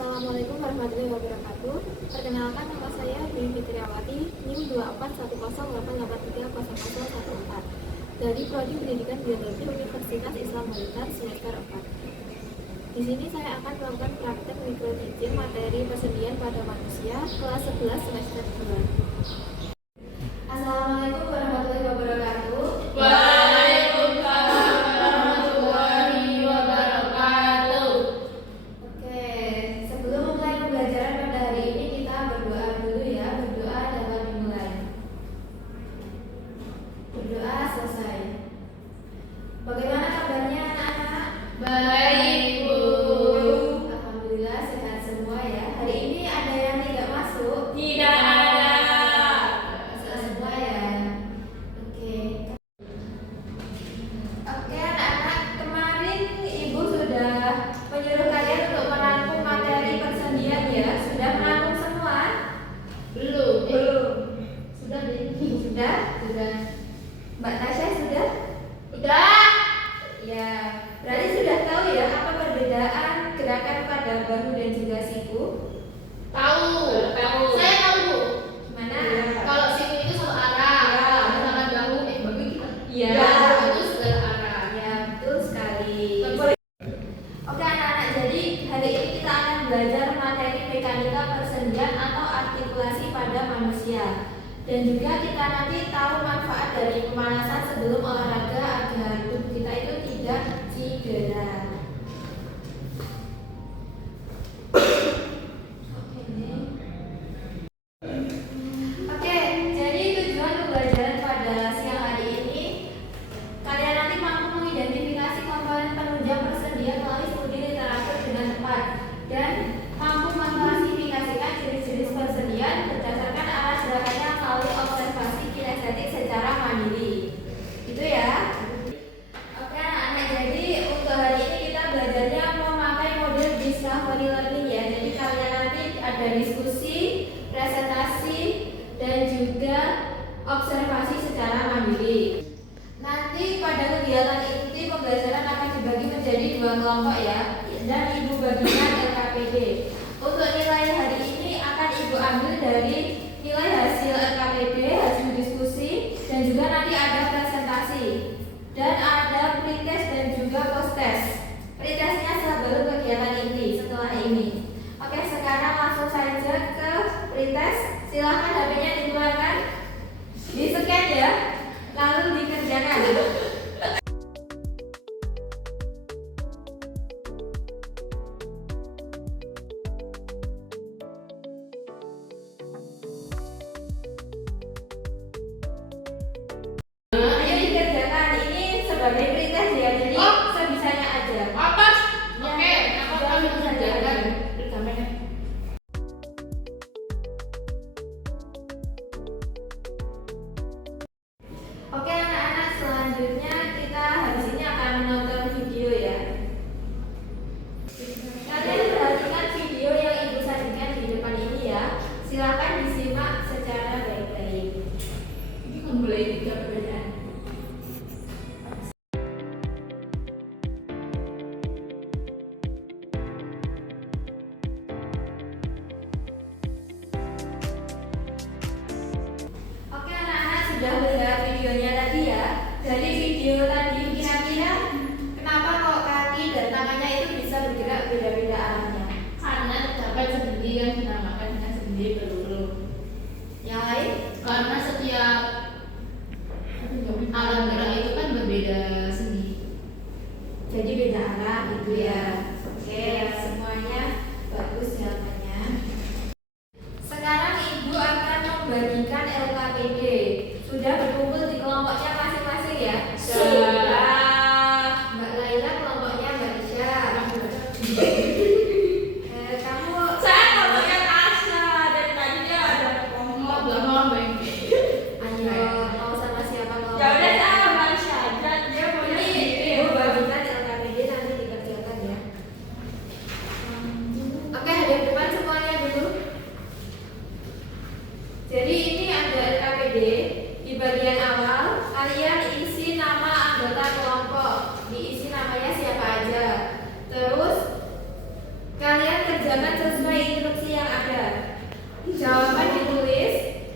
Assalamualaikum warahmatullahi wabarakatuh. Perkenalkan, nama saya Dwi Fitriawati, NIM 24108830014 dari Prodi Pendidikan Biologi Universitas Islam Blitar semester 4. Di sini saya akan melakukan praktek mikroteaching materi persendian pada manusia kelas 11 semester 2. Assalamualaikum warahmatullahi wabarakatuh. Waalaikumsalam warahmatullahi wabarakatuh. Oke, sebelum memulai pembelajaran pada hari ini kita berdoa dulu ya. Berdoa dapat dimulai. Berdoa selesai. Bagaimana kabarnya anak-anak? Baik, Bu. Alhamdulillah sehat semua ya. Hari ini ada yang tidak masuk? Tidak ada. Masuk semua ya. Oke. Oke anak-anak, kemarin Ibu sudah menyuruh kalian untuk merangkum materi persendian ya. Sudah merangkum semua? Belum. Sudah deh. Sudah? Mbak Tasya sudah? Udah. Ya, berarti sudah tahu ya apa perbedaan gerakan pada bahu dan juga siku? Tahu. Saya tahu, Bu. Gimana? Kalau siku itu satu arah. Misalkan bahu, bahu kita. Iya. Bahu itu segala arah. Ya, betul sekali. Oke anak-anak, jadi hari ini kita akan belajar materi mekanika persendian atau artikulasi pada manusia. Dan juga kita nanti tahu manfaat dari pemanasan sebelum olahraga agar tubuh kita itu tidak cedera. Oke, jadi tujuan pembelajaran pada siang hari ini, kalian nanti mampu mengidentifikasi komponen penunjang persendian melalui studi literatur dengan tepat dan mampu mengklasifikasikan jenis-jenis persendian berdasarkan arah gerakannya melalui observasi kinestetik secara mandiri. Itu ya. Oke anak-anak, jadi untuk hari ini kita belajarnya memakai model discovery learning ya. Jadi kalian nanti ada diskusi, presentasi, dan juga observasi secara mandiri. Nanti pada kegiatan inti pembelajaran akan dibagi menjadi 2 kelompok ya, dan Ibu bagikan LKPD. Untuk nilai hari ini akan Ibu ambil dari nilai hasil LKPD, hasil diskusi, dan juga nanti ada presentasi, dan ada pretest dan juga post-test. Pretestnya sebelum kegiatan inti setelah ini. Oke, sekarang langsung saja ke pretest. Silahkan HP-nya dikeluarkan, di-scan ya, lalu dikerjakan. Ayo dikerjakan, ini sebagai pretest ya, jadi sebisanya aja. Apa? Ya, Oke, apa kami kerjakan? Oke anak-anak, selanjutnya kita habis ini akan menonton video ya. Kalian perhatikan video yang Ibu sajikan di depan ini ya. Silakan disimak secara baik-baik. Ini kan mulai tiga perbedaan. Oke anak-anak, sudah melihat videonya tadi ya. Dari video tadi kira-kira kenapa kok kaki dan tangannya itu bisa bergerak beda-beda arahnya? Karena terdapat sendi yang dinamakan dengan sendi peluru. Yang lain? Karena setiap alat gerak itu kan berbeda sendi. Jadi beda arah gitu ya. Oke, semuanya bagus jawabannya. Sekarang Ibu akan membagikan LKPD. Sudah berkumpul di kelompoknya masing-masing ya? Sudah. Mbak Laila kelompoknya Mbak Isya. Kamu Saya kelompoknya Tasya. Dari tadi dia ada kelompok belakang bengkel. ayo mau sama siapa kelompok? Ya udah saya Tasya aja. Dia maunya Ini sendiri. Ibu bagikan LKPD nanti dikerjakan ya. Oke, hadap depan semuanya dulu. Jadi ini ada LKPD. Di bagian awal kalian isi nama anggota kelompok. Diisi namanya siapa aja. Terus kalian kerja kerjakan sesuai instruksi yang ada. Jawaban ditulis.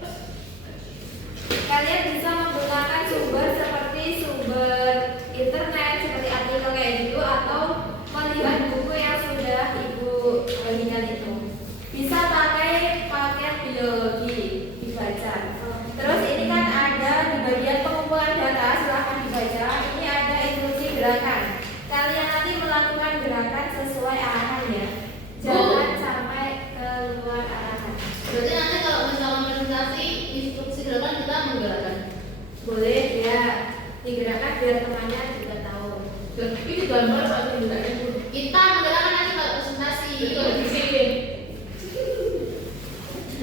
Kalian bisa menggunakan sumber seperti sumber internet seperti artikel kayak gitu atau melihat buku yang sudah ibu bagikan itu. Bisa pakai paket biologi dibaca. Terus ini kan ada di bagian pengumpulan data, silahkan dibaca. Ini ada instruksi gerakan. Kalian nanti melakukan gerakan sesuai arahan ya. Jangan sampai keluar arahan. Berarti nanti kalau misalnya presentasi instruksi gerakan kita menggerakkan. Boleh ya digerakkan biar temannya juga tahu. Ini gambar atau tidak itu? Kita menggerakkan nanti kalau presentasi. Di sini.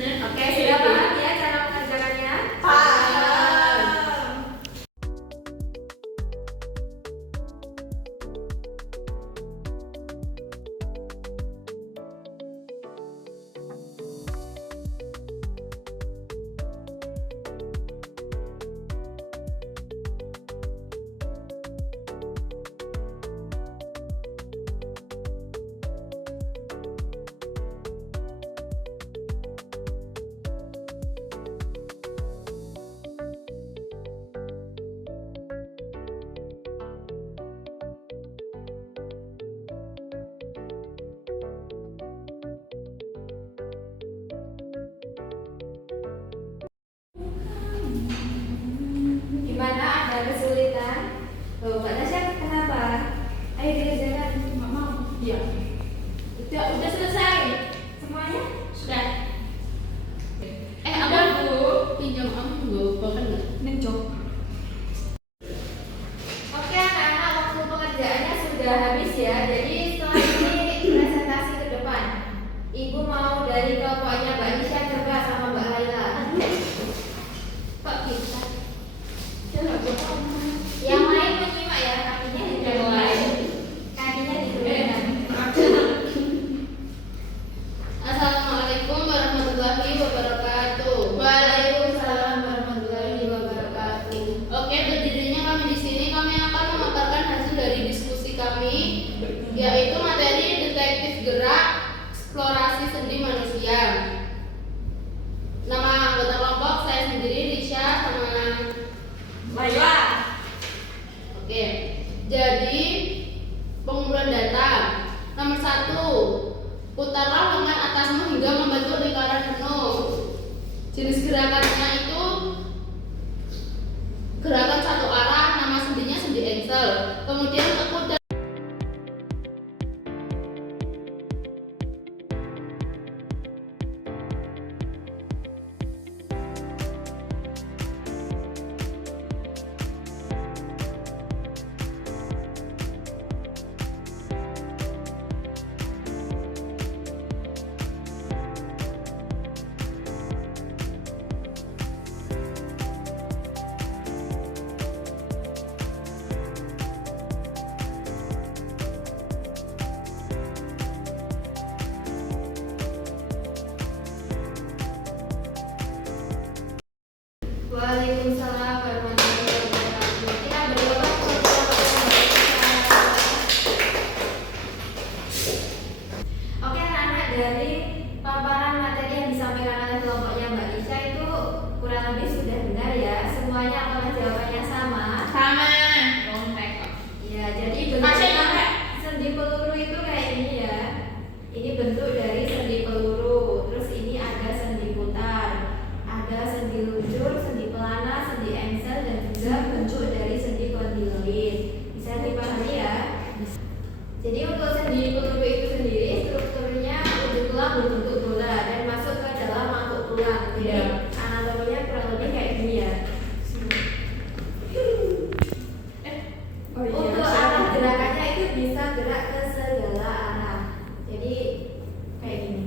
Oke, sudah paham ya cara mengerjakannya? Paham. Gimana? Ada kesulitan? Loh, Mbak Tasya kenapa? Ayo dikerjakan. Nggak mau. Iya. Udah selesai. Semuanya? Sudah. Apa Bu? Pinjam kamu Bu, bahkan nggak? Nenjok. Oke anak-anak, waktu pengerjaannya sudah habis ya. Jadi setelah ini presentasi ke depan. Ibu mau dari kelompoknya Mbak Nisha coba sama Mbak Laila. Kok bisa? Yang lain menyimak ya, kakinya diturunkan. Kakinya diturunkan. Assalamualaikum warahmatullahi wabarakatuh. Waalaikumsalam warahmatullahi wabarakatuh. Oke, berdirinya kami di sini, kami akan memaparkan hasil dari diskusi kami, yaitu materi detektif gerak eksplorasi sendi manusia. Nama anggota kelompok saya sendiri Risha sama Laila. Oke, jadi pengumpulan data. Nomor 1, putarlah lengan atasmu hingga membentuk lingkaran penuh. Jenis gerakannya itu gerakan satu arah, nama sendinya sendi engsel. Kemudian tekuk dan Waalaikumsalam warahmatullahi wabarakatuh. Kita berdoa kepada Allah. Oke anak-anak, dari paparan materi yang disampaikan oleh kelompoknya Mbak Nisha itu kurang lebih sudah benar ya. Semuanya apakah jawabannya sama? sama. Iya, jadi Masih bentuknya ada? sendi peluru itu kayak ini ya. Ini bentuk dari sendi peluru. Terus ini ada sendi putar, ada sendi luncur, sendi pelana, sendi engsel, dan juga bentuk dari sendi kondyloid. Bisa dipahami ya? Jadi untuk sendi peluru itu sendiri strukturnya ujung tulang berbentuk bola dan masuk ke dalam mangkuk tulang. Jadi Iya. anatominya kurang lebih kayak gini ya. Untuk arah gerakannya itu bisa gerak ke segala arah. Jadi kayak gini.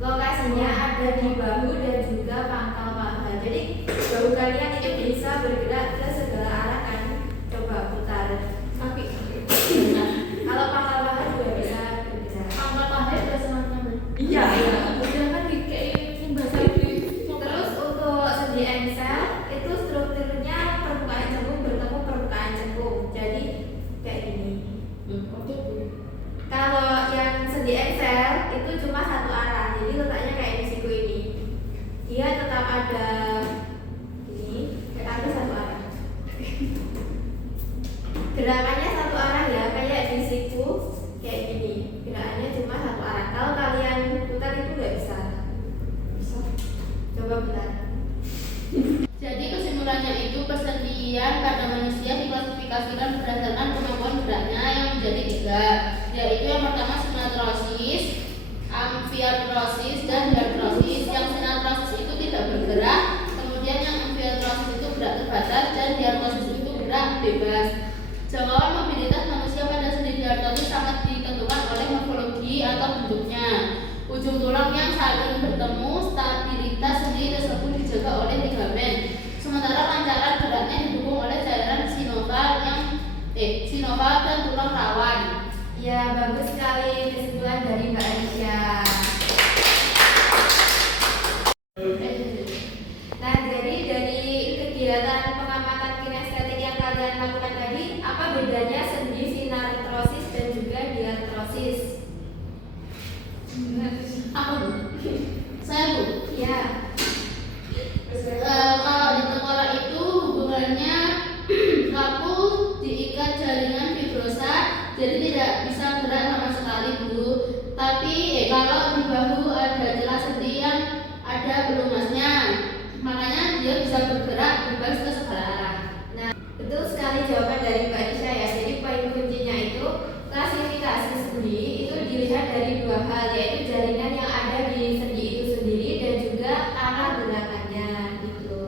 Lokasinya ada di bahu dan juga pangkal paha. Jadi bahu kalian itu bisa bergerak ke segala arah kan. Coba putar. Tapi Kalau pangkal paha juga bisa bergerak. pangkal paha udah senang-senang. Iya. Udah kan di kayak bahasa Inggris. Terus untuk sendi engsel itu strukturnya permukaan cembung bertemu permukaan cembung. Jadi kayak gini. Oke Bu. Kalau yang sendi itu cuma satu arah, jadi letaknya kayak di siku ini. Dia tetap ada ini, tapi satu arah. Gerakannya satu arah ya, kayak di siku kayak gini. Gerakannya cuma satu arah. Kalau kalian putar itu nggak bisa. Coba putar. Jadi kesimpulannya itu persendian pada manusia diklasifikasikan berdasarkan kemampuan geraknya yang menjadi 3, yaitu yang pertama sinatrosis, amfiatrosis, dan diartrosis. Yang sinatrosis itu tidak bergerak, kemudian yang amfiatrosis itu gerak terbatas, dan diartrosis itu gerak bebas. Jangkauan mobilitas manusia pada sendi diartrosis sangat ditentukan oleh morfologi atau bentuknya. Ujung tulang yang saling bertemu, stabilitas sendi tersebut dijaga oleh ligamen. Sementara lancaran geraknya didukung oleh cairan sinoval dan tulang rawan. Ya, bagus sekali kesimpulan dari Mbak Aisyah. Nah, jadi dari kegiatan pengamatan kinestetik yang kalian lakukan tadi, apa bedanya sendi sinatrosis dan juga diartrosis? Aku Bu. Saya Bu. Ya. Kalau di tengkorak itu hubungannya kaku diikat jaringan fibrosa, jadi tidak bisa gerak sama sekali Bu. Tapi kalau di bahu ada celah sendi yang ada pelumasnya, makanya dia bisa bergerak bebas ke segala arah. Nah, betul sekali jawaban dari Mbak Aisyah ya. Jadi poin kuncinya itu klasifikasi sendi itu dilihat dari 2 hal, yaitu jaringan yang ada di sendi itu sendiri dan juga arah gerakannya gitu.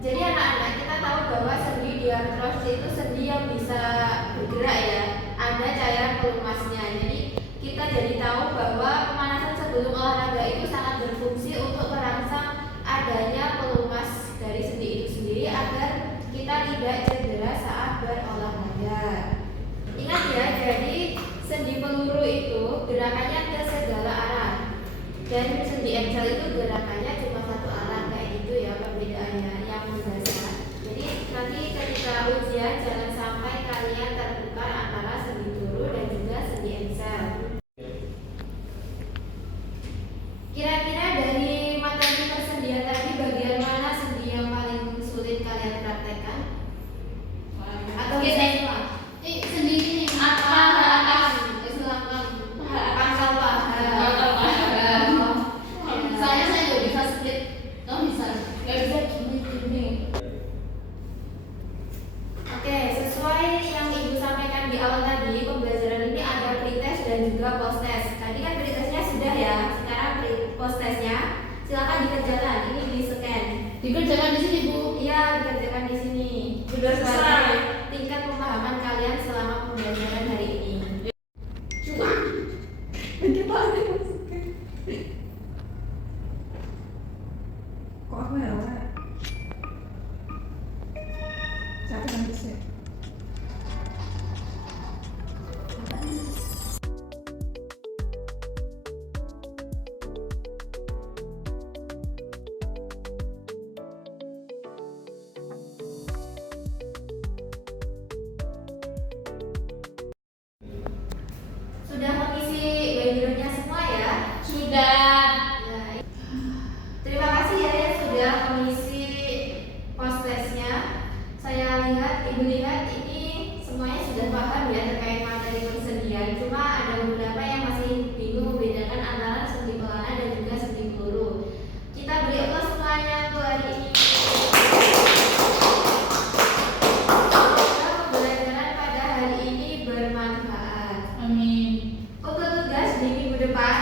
Jadi anak-anak, kita tahu bahwa sendi diartrosis itu sendi yang bisa bergerak ya, ada cairan pelumasnya. Jadi kita jadi tahu bahwa pemanasan sebelum olahraga itu sangat berfungsi untuk merangsang adanya pelumas dari sendi itu sendiri agar kita tidak cedera saat berolahraga. Ingat ya, jadi sendi peluru itu gerakannya ke segala arah, dan sendi engsel itu gerakannya cuma satu arah, kayak gitu ya perbedaannya yang mendasar. Jadi nanti ketika ujian jangan sampai kalian tertukar antara sendi peluru dan juga sendi engsel. Kira-kira dari materi persendian tadi bagian mana sendi yang paling sulit kalian praktekkan? Atau bisa semua? Sendi ini Pangkal paha. Saya nggak bisa split. Kamu bisa? Nggak bisa gini. Oke, sesuai yang Ibu sampaikan di awal tadi, pembelajaran ini ada pretest dan juga post test. Tadi kan pretestnya sudah ya, sekarang post testnya silakan dikerjakan. Ini di scan. Dikerjakan di sini Bu. Iya, dikerjakan di sini. Sudah selesai. Tingkat pemahaman kalian selama pembelajaran hari ini. Kok aku ya, Wak? Siapa yang bisa? Sudah mengisi background-nya semua ya? Sudah. Ya. Terima kasih ya yang sudah mengisi post testnya. Saya lihat, Ibu lihat ini semuanya sudah paham ya terkait materi persendian. Cuma ada beberapa yang masih bingung membedakan antara sendi pelana dan juga sendi peluru. Kita beri aplaus semuanya untuk hari ini. Semoga pembelajaran pada hari ini bermanfaat. Amin. Untuk tugas di minggu depan